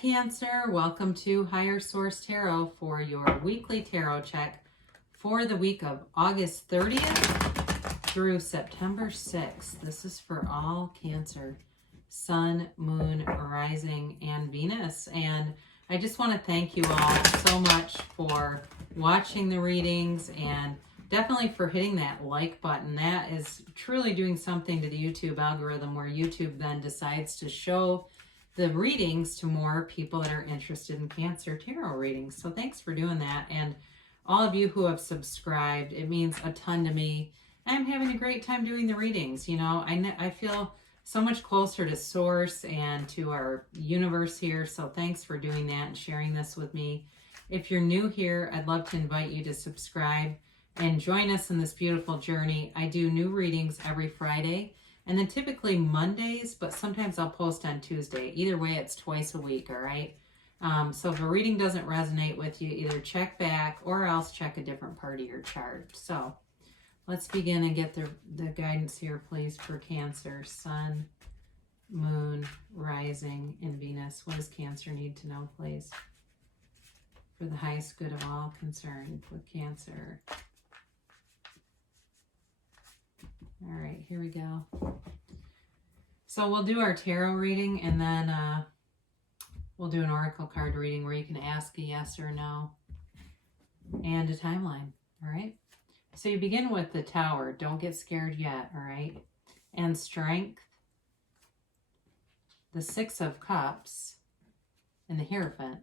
Cancer. Welcome to Higher Source Tarot for your weekly tarot check for the week of August 30th through September 6th. This is for all Cancer, Sun, Moon, Rising, and Venus. And I just want to thank you all so much for watching the readings and definitely for hitting that like button. That is truly doing something to the YouTube algorithm, where YouTube then decides to show the readings to more people that are interested in Cancer tarot readings. So thanks for doing that. And all of you who have subscribed, it means a ton to me. I'm having a great time doing the readings. You know, I feel so much closer to Source and to our universe here. So thanks for doing that and sharing this with me. If you're new here, I'd love to invite you to subscribe and join us in this beautiful journey. I do new readings every Friday, and then typically Mondays, but sometimes I'll post on Tuesday. Either way, it's twice a week, all right? So if a reading doesn't resonate with you, either check back or else check a different part of your chart. So let's begin and get the guidance here, please, for Cancer, Sun, Moon, Rising, and Venus. What does Cancer need to know, please? For the highest good of all concerned with Cancer. All right, here we go. So we'll do our tarot reading, and then we'll do an oracle card reading where you can ask a yes or no and a timeline, all right? So you begin with the Tower. Don't get scared yet, all right? And Strength, the Six of Cups, and the Hierophant.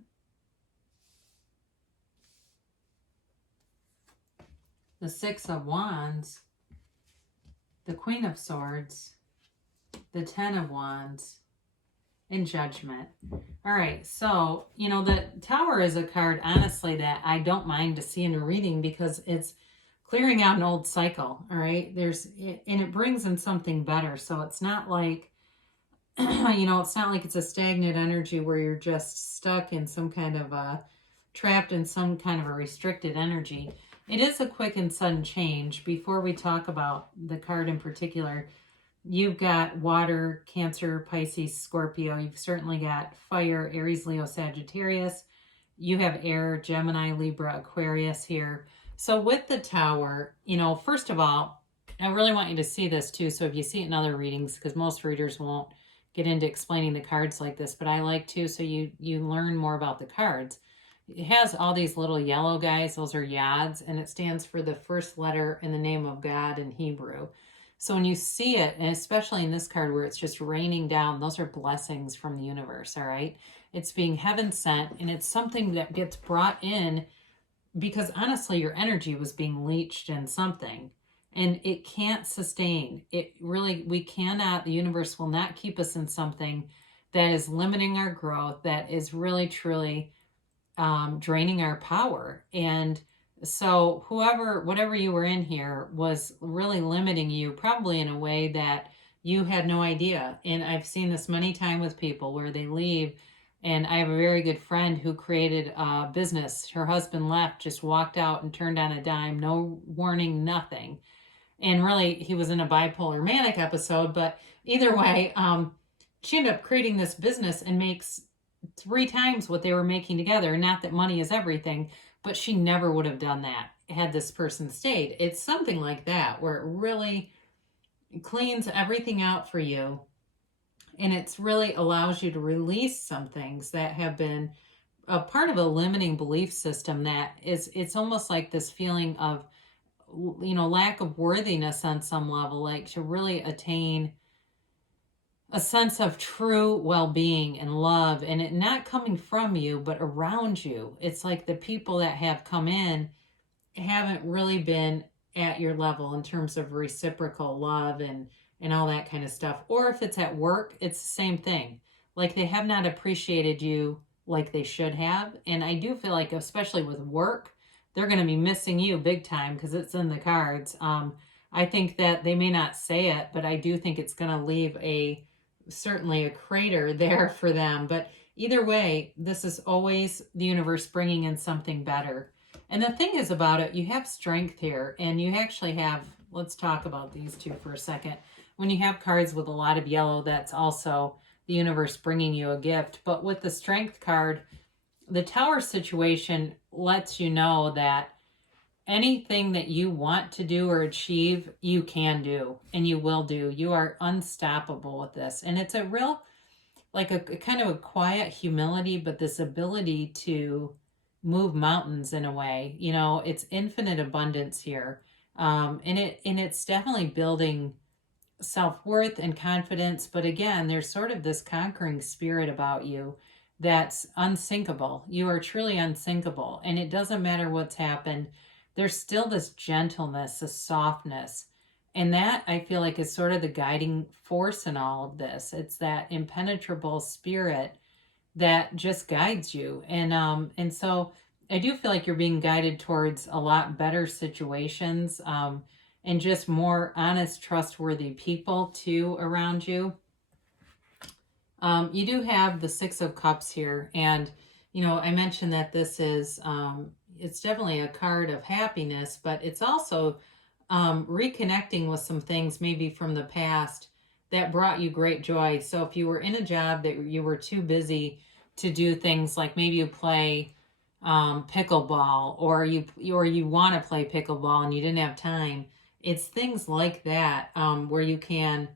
The Six of Wands, the Queen of Swords, the Ten of Wands, and Judgment. All right, so, you know, the Tower is a card, honestly, that I don't mind to see in a reading because it's clearing out an old cycle, all right? And it brings in something better. So it's not like, you know, it's not like it's a stagnant energy where you're just stuck in some kind of trapped in some kind of a restricted energy. It is a quick and sudden change. Before we talk about the card in particular, you've got water, Cancer, Pisces, Scorpio. You've certainly got fire, Aries, Leo, Sagittarius. You have air, Gemini, Libra, Aquarius here. So with the Tower, you know, first of all, I really want you to see this too. So if you see it in other readings, because most readers won't get into explaining the cards like this, but I like to, so you learn more about the cards. It has all these little yellow guys. Those are yads, and it stands for the first letter in the name of God in Hebrew. So when you see it, and especially in this card where it's just raining down, those are blessings from the universe, all right? It's being heaven sent, and it's something that gets brought in because honestly, your energy was being leached in something, and it can't sustain. We cannot, the universe will not keep us in something that is limiting our growth, that is really, truly draining our power. And so whatever you were in here was really limiting you, probably in a way that you had no idea. And I've seen this many times with people where they leave. And I have a very good friend who created a business. Her husband left, just walked out and turned on a dime, no warning, nothing. And really, he was in a bipolar manic episode. But either way, she ended up creating this business and makes 3 times what they were making together. Not that money is everything, but she never would have done that had this person stayed. It's something like that where it really cleans everything out for you, and it's really allows you to release some things that have been a part of a limiting belief system. That is, it's almost like this feeling of, you know, lack of worthiness on some level, like to really attain a sense of true well-being and love, and it not coming from you, but around you. It's like the people that have come in haven't really been at your level in terms of reciprocal love and all that kind of stuff. Or if it's at work, it's the same thing. Like they have not appreciated you like they should have. And I do feel like, especially with work, they're going to be missing you big time because it's in the cards. I think that they may not say it, but I do think it's going to leave certainly a crater there for them. But either way, this is always the universe bringing in something better. And the thing is about it, you have Strength here, and you actually have, let's talk about these two for a second. When you have cards with a lot of yellow, that's also the universe bringing you a gift. But with the Strength card, the Tower situation lets you know that anything that you want to do or achieve, you can do and you will do. You are unstoppable with this. And it's a real, like a kind of a quiet humility, but this ability to move mountains in a way. You know, it's infinite abundance here. And it's definitely building self-worth and confidence, but again, there's sort of this conquering spirit about you that's unsinkable. You are truly unsinkable, and it doesn't matter what's happened. There's still this gentleness, this softness, and that I feel like is sort of the guiding force in all of this. It's that impenetrable spirit that just guides you. And so I do feel like you're being guided towards a lot better situations, and just more honest, trustworthy people too around you. You do have the Six of Cups here, and you know, I mentioned that this is it's definitely a card of happiness, but it's also reconnecting with some things maybe from the past that brought you great joy. So if you were in a job that you were too busy to do things like maybe you play pickleball, or you want to play pickleball and you didn't have time, it's things like that where you can,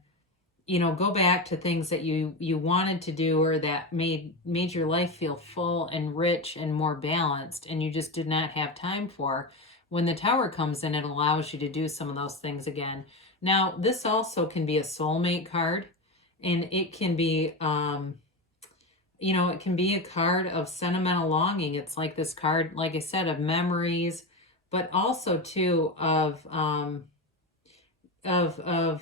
you know, go back to things that you wanted to do, or that made your life feel full and rich and more balanced, and you just did not have time for. When the Tower comes in, it allows you to do some of those things again. Now, this also can be a soulmate card, and it can be you know, it can be a card of sentimental longing. It's like this card, like I said, of memories, but also too of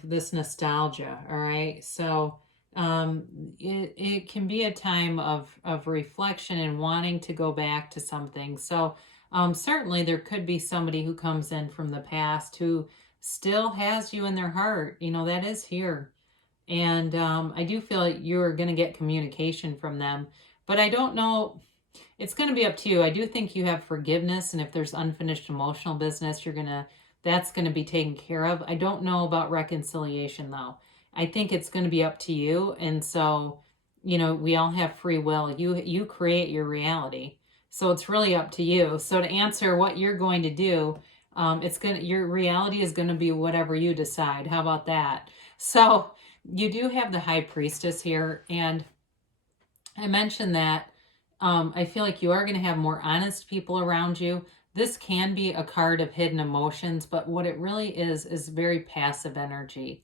this nostalgia. All right, so it can be a time of reflection and wanting to go back to something. So certainly there could be somebody who comes in from the past who still has you in their heart. You know, that is here. And I do feel like you're going to get communication from them, but I don't know. It's going to be up to you. I do think you have forgiveness, and if there's unfinished emotional business, that's going to be taken care of. I don't know about reconciliation though. I think it's going to be up to you. And so, you know, we all have free will. You create your reality. So it's really up to you. So to answer what you're going to do, your reality is going to be whatever you decide. How about that? So you do have the High Priestess here, and I mentioned that I feel like you are going to have more honest people around you. This can be a card of hidden emotions, but what it really is very passive energy.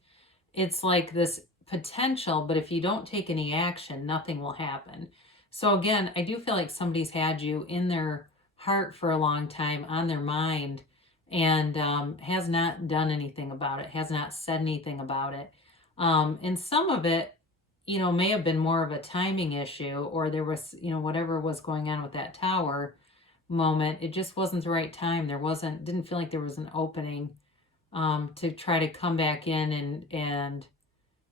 It's like this potential, but if you don't take any action, nothing will happen. So again, I do feel like somebody's had you in their heart for a long time, on their mind, and has not done anything about it, has not said anything about it. And some of it, you know, may have been more of a timing issue, or there was, you know, whatever was going on with that Tower moment, it just wasn't the right time. Didn't feel like there was an opening to try to come back in and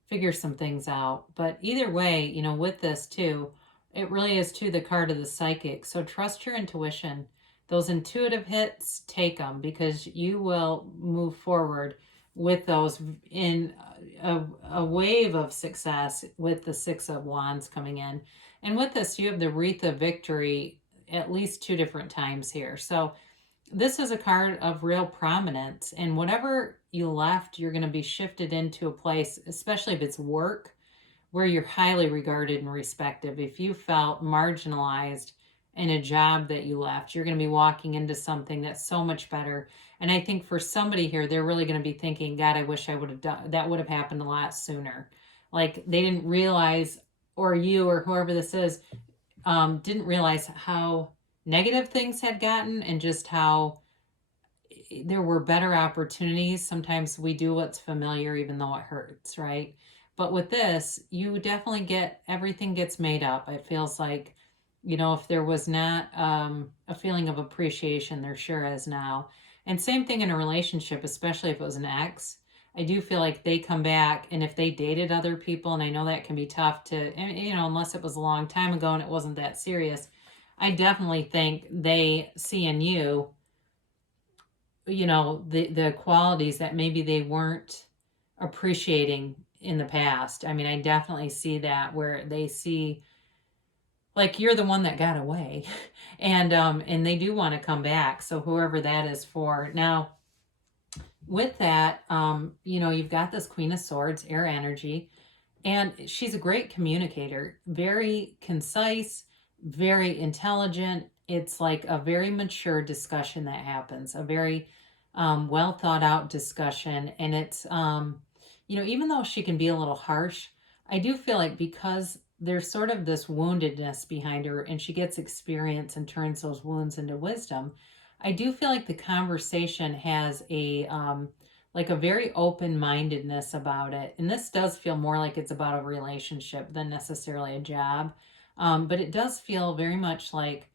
figure some things out. But either way, you know, with this too, it really is too the card of the psychic. So trust your intuition. Those intuitive hits, take them, because you will move forward with those in a wave of success with the Six of Wands coming in. And with this, you have the Wreath of Victory at least 2 different times here. So this is a card of real prominence, and whatever you left, you're going to be shifted into a place, especially if it's work, where you're highly regarded and respected. If you felt marginalized in a job that you left, you're going to be walking into something that's so much better. And I think for somebody here, they're really going to be thinking, God, I wish I would have done that, would have happened a lot sooner. Like they didn't realize, or you or whoever this is, didn't realize how negative things had gotten, and just how there were better opportunities. Sometimes we do what's familiar even though it hurts, right? But with this, you definitely everything gets made up. It feels like, you know, if there was not a feeling of appreciation, there sure is now. And same thing in a relationship, especially if it was an ex. I do feel like they come back, and if they dated other people, and I know that can be tough to, you know, unless it was a long time ago and it wasn't that serious, I definitely think they see in you, you know, the qualities that maybe they weren't appreciating in the past. I mean, I definitely see that where they see like you're the one that got away and they do want to come back. So whoever that is for. Now, with that, you've got this Queen of Swords, air energy, and she's a great communicator, very concise, very intelligent. It's like a very mature discussion that happens, a very well thought out discussion. And it's, even though she can be a little harsh, I do feel like because there's sort of this woundedness behind her and she gets experience and turns those wounds into wisdom, I do feel like the conversation has like a very open-mindedness about it. And this does feel more like it's about a relationship than necessarily a job. But it does feel very much like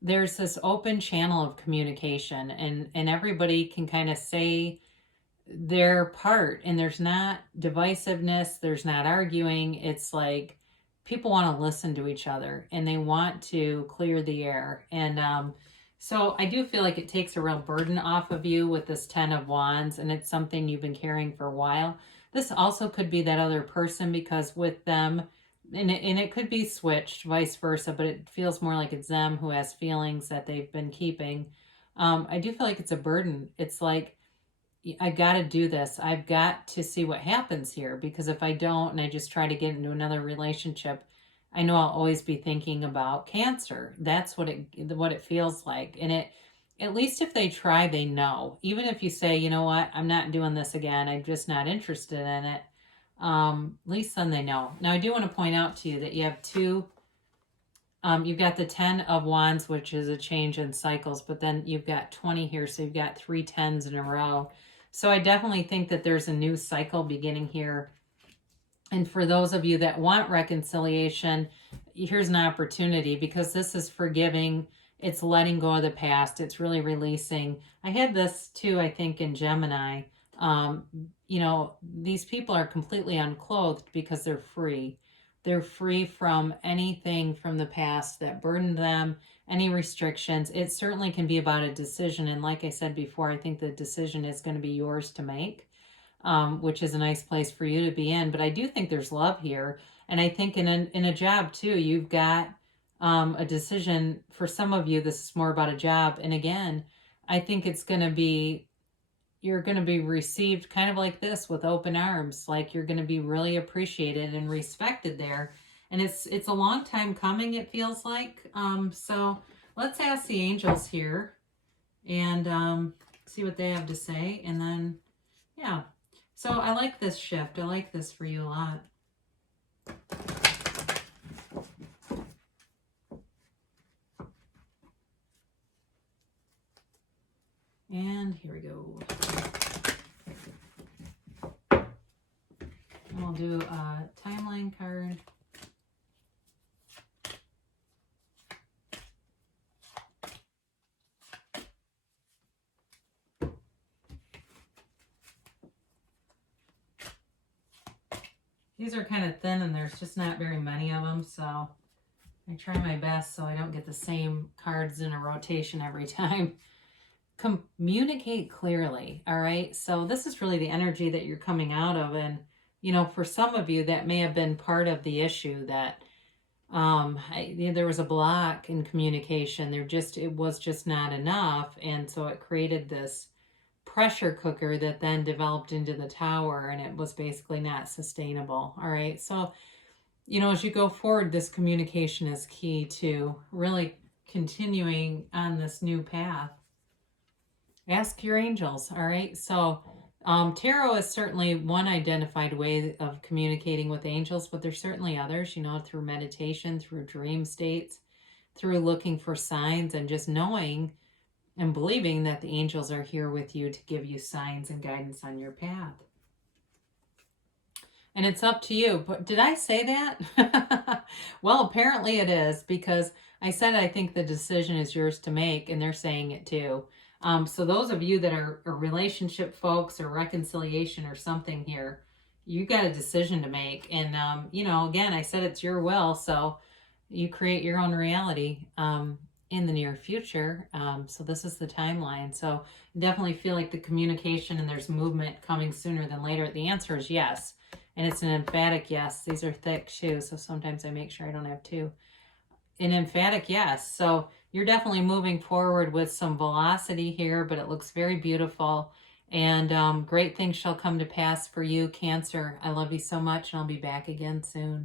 there's this open channel of communication and everybody can kind of say their part and there's not divisiveness, there's not arguing. It's like people want to listen to each other and they want to clear the air. And so I do feel like it takes a real burden off of you with this 10 of Wands, and it's something you've been carrying for a while. This also could be that other person because with them, and it could be switched, vice versa, but it feels more like it's them who has feelings that they've been keeping. I do feel like it's a burden. It's like, I got to do this. I've got to see what happens here because if I don't and I just try to get into another relationship, I know I'll always be thinking about cancer. That's what it feels like. And at least if they try, they know. Even if you say, you know what, I'm not doing this again. I'm just not interested in it. At least then they know. Now I do want to point out to you that you have you've got the 10 of Wands, which is a change in cycles, but then you've got 20 here. So you've got 3 10s in a row. So I definitely think that there's a new cycle beginning here. And for those of you that want reconciliation, here's an opportunity because this is forgiving. It's letting go of the past. It's really releasing. I had this too, I think, in Gemini. These people are completely unclothed because they're free. They're free from anything from the past that burdened them, any restrictions. It certainly can be about a decision. And like I said before, I think the decision is going to be yours to make. Which is a nice place for you to be in. But I do think there's love here. And I think in a job too, you've got a decision. For some of you, this is more about a job. And again, I think you're going to be received kind of like this with open arms. Like you're going to be really appreciated and respected there. And it's a long time coming, it feels like. So let's ask the angels here and see what they have to say. And then, yeah. So I like this shift. I like this for you a lot. And here we go. And we'll do a timeline card. These are kind of thin and there's just not very many of them, so I try my best so I don't get the same cards in a rotation every time. Communicate clearly, all right? So this is really the energy that you're coming out of, and for some of you that may have been part of the issue that there was a block in communication. It was just not enough, and so it created this pressure cooker that then developed into the tower, and it was basically not sustainable. All right, so as you go forward, this communication is key to really continuing on this new path. Ask your angels. All right, so tarot is certainly one identified way of communicating with angels, but there's certainly others, through meditation, through dream states, through looking for signs and just knowing and believing that the angels are here with you to give you signs and guidance on your path. And it's up to you. But did I say that? Well, apparently it is, because I said I think the decision is yours to make, and they're saying it too. So those of you that are relationship folks or reconciliation or something here, you got a decision to make. And, again, I said it's your will, so you create your own reality in the near future. So this is the timeline. So definitely feel like the communication and there's movement coming sooner than later. The answer is yes. And it's an emphatic yes. These are thick shoes, so sometimes I make sure I don't have two. An emphatic yes. So you're definitely moving forward with some velocity here, but it looks very beautiful. And great things shall come to pass for you, Cancer. I love you so much, and I'll be back again soon.